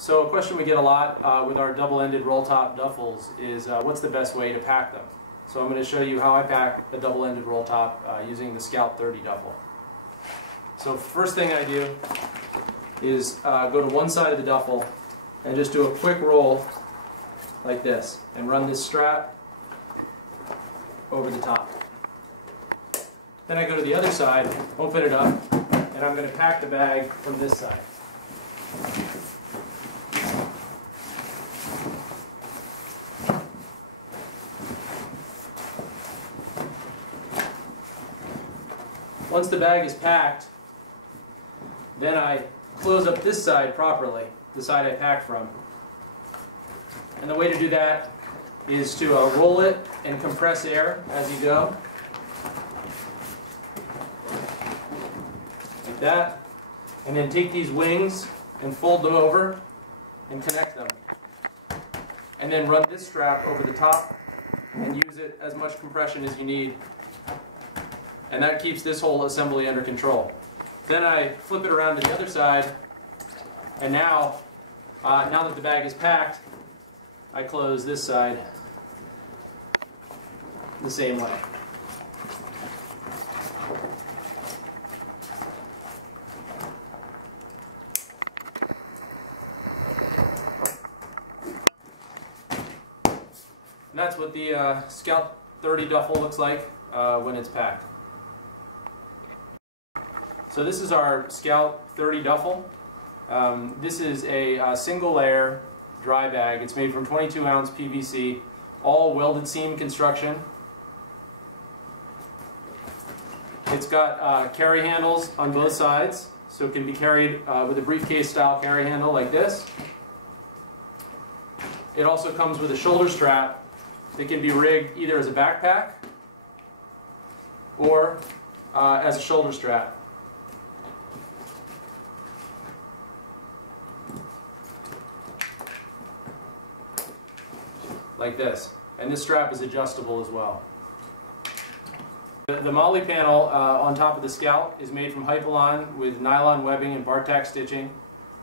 So a question we get a lot with our double-ended roll-top duffels is what's the best way to pack them? So I'm going to show you how I pack a double-ended roll-top using the Scout 30 duffel. So first thing I do is go to one side of the duffel and just do a quick roll like this and run this strap over the top. Then I go to the other side, open it up, and I'm going to pack the bag from this side. Once the bag is packed, then I close up this side properly, the side I packed from. And the way to do that is to roll it and compress air as you go. Like that. And then take these wings and fold them over and connect them. And then run this strap over the top and use it as much compression as you need. And that keeps this whole assembly under control. Then I flip it around to the other side, and now that the bag is packed, I close this side the same way. And that's what the Scout 30 duffel looks like when it's packed. So this is our Scout 30 duffel. This is a single layer dry bag. It's made from 22-ounce PVC, all welded seam construction. It's got carry handles on both sides, so it can be carried with a briefcase style carry handle like this. It also comes with a shoulder strap that can be rigged either as a backpack or as a shoulder strap. Like this. And this strap is adjustable as well. The MOLLE panel on top of the Scout is made from Hypalon with nylon webbing and Bartack stitching.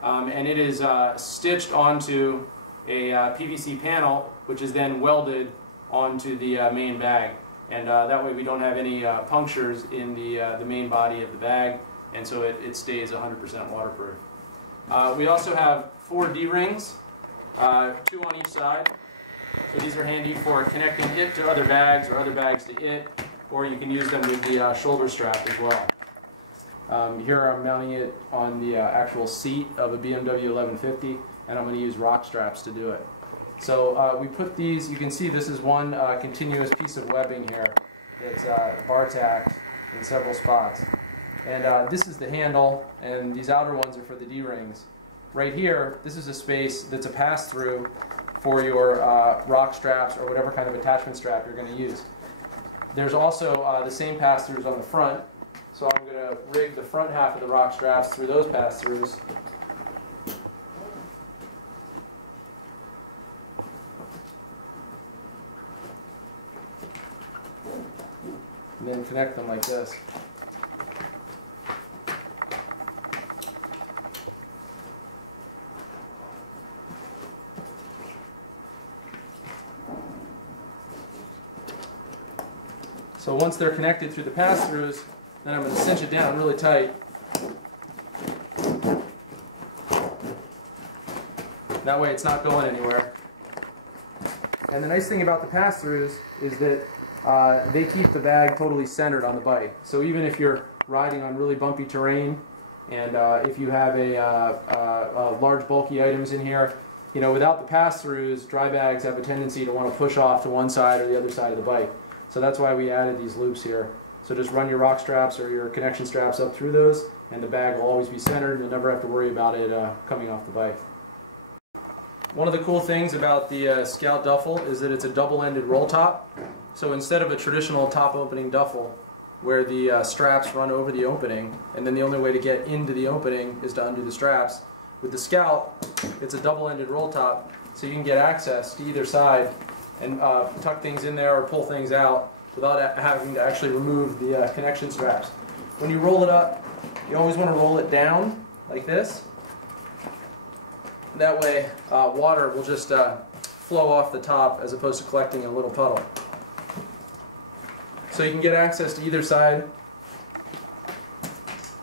And it is stitched onto a PVC panel, which is then welded onto the main bag. And that way we don't have any punctures in the main body of the bag, and so it stays 100% waterproof. We also have 4 D-rings, 2 on each side. So these are handy for connecting it to other bags or other bags to it, or you can use them with the shoulder strap as well. Here I'm mounting it on the actual seat of a BMW 1150, and I'm going to use rock straps to do it. So we put these, you can see this is one continuous piece of webbing here that's bar-tacked in several spots. And this is the handle, and these outer ones are for the D-rings. Right here, this is a space that's a pass-through for your rock straps or whatever kind of attachment strap you're going to use. There's also the same pass-throughs on the front, so I'm going to rig the front half of the rock straps through those pass-throughs. And then connect them like this. So once they're connected through the pass-throughs, then I'm going to cinch it down really tight. That way it's not going anywhere. And the nice thing about the pass-throughs is that they keep the bag totally centered on the bike. So even if you're riding on really bumpy terrain, and if you have a large bulky items in here, you know, without the pass-throughs, dry bags have a tendency to want to push off to one side or the other side of the bike. So that's why we added these loops here. So just run your rock straps or your connection straps up through those, and the bag will always be centered, and you'll never have to worry about it coming off the bike. One of the cool things about the Scout duffel is that it's a double-ended roll top. So instead of a traditional top opening duffel where the straps run over the opening, and then the only way to get into the opening is to undo the straps, with the Scout it's a double-ended roll top, so you can get access to either side and tuck things in there or pull things out without having to actually remove the connection straps. When you roll it up, you always want to roll it down like this. That way water will just flow off the top as opposed to collecting in a little puddle. So you can get access to either side.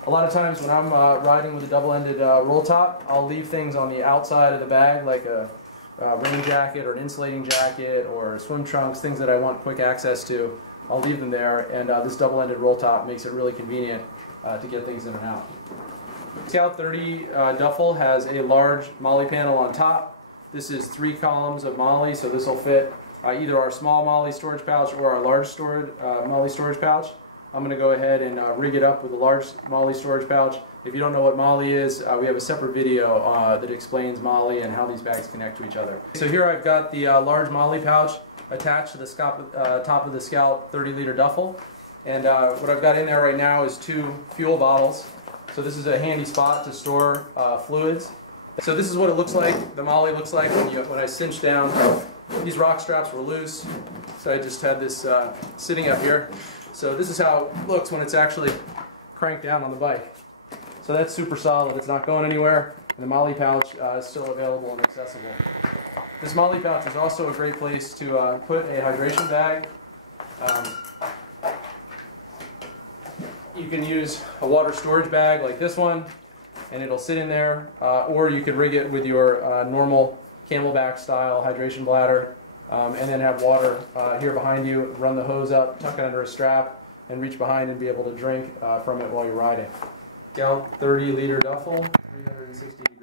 A lot of times when I'm riding with a double-ended roll top, I'll leave things on the outside of the bag, like a rain jacket or an insulating jacket or swim trunks, things that I want quick access to. I'll leave them there, and this double-ended roll top makes it really convenient to get things in and out. Scout 30 Duffle has a large MOLLE panel on top. This is 3 columns of MOLLE, so this will fit either our small MOLLE storage pouch or our large MOLLE storage pouch. I'm going to go ahead and rig it up with a large MOLLE storage pouch. If you don't know what MOLLE is, we have a separate video that explains MOLLE and how these bags connect to each other. So here I've got the large MOLLE pouch attached to the top of the Scout 30-liter duffel. And what I've got in there right now is 2 fuel bottles. So this is a handy spot to store fluids. So this is what it looks like, the MOLLE looks like when I cinch down. These rock straps were loose, so I just had this sitting up here. So this is how it looks when it's actually cranked down on the bike. So that's super solid, it's not going anywhere, and the MOLLE pouch is still available and accessible. This MOLLE pouch is also a great place to put a hydration bag. You can use a water storage bag like this one, and it'll sit in there, or you could rig it with your normal Camelback style hydration bladder, and then have water here behind you, run the hose up, tuck it under a strap, and reach behind and be able to drink from it while you're riding. Scout 30-liter duffel, 360